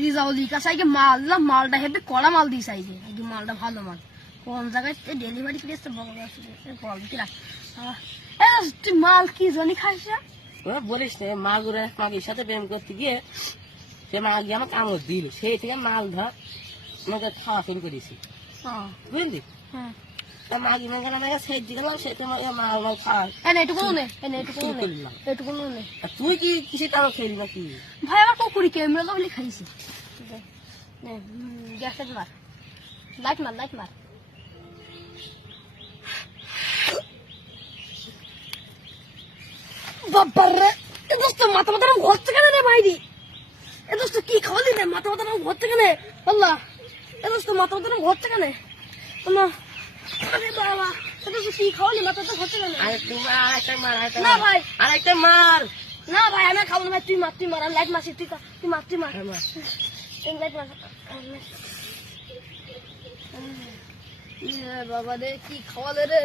রিজাউলি কাছে মাল না, মালটা হেবে কড়া মাল দিস আইগে, মালটা ভালো মাল। কোন জায়গায় ডেলিভারি করেছে তুই মাল কি জানি খাইস? বলিস না, মাগুরে মাগির সাথে প্রেম করতে গিয়ে সে মাগি আমার কামড় দিল, সেই থেকে মাল ধর আমাকে খাওয়া শুরু করেছি, বুঝলি? মাগি মাকে আমাকে সেই দিকে সে তোমার মাল মাল খাওয়াই। তুই কি কিসে কামড় খেলি নাকি? ভাই আমার কুকুরি ক্যামেরা লাগলে খাইছি। গ্যাসের মার, লাইট মার, লাইট মার। বাবারে এ দোস্ত মাথা মাথা ঘুরছে কেন রে ভাইরি? এ দোস্ত কি খাওয়ালি রে? মাথা মাথা ঘুরছে কেন? আল্লাহ, এ দোস্ত মাথা মাথা ঘুরছে কেন? আল্লাহ, আরে বাবা, এ দোস্ত কি খাওয়ালি? মাথা মাথা ঘুরছে কেন? আরে তুই আরেকটা মার, না ভাই, আরেকটা মার। না ভাই আমি খাবো না ভাই, তুই মার, তুই মার, আমি লাইট মারছি, তুই মার, তুই মার, লাইট মার। বাবা রে কি খাওয়ালে রে?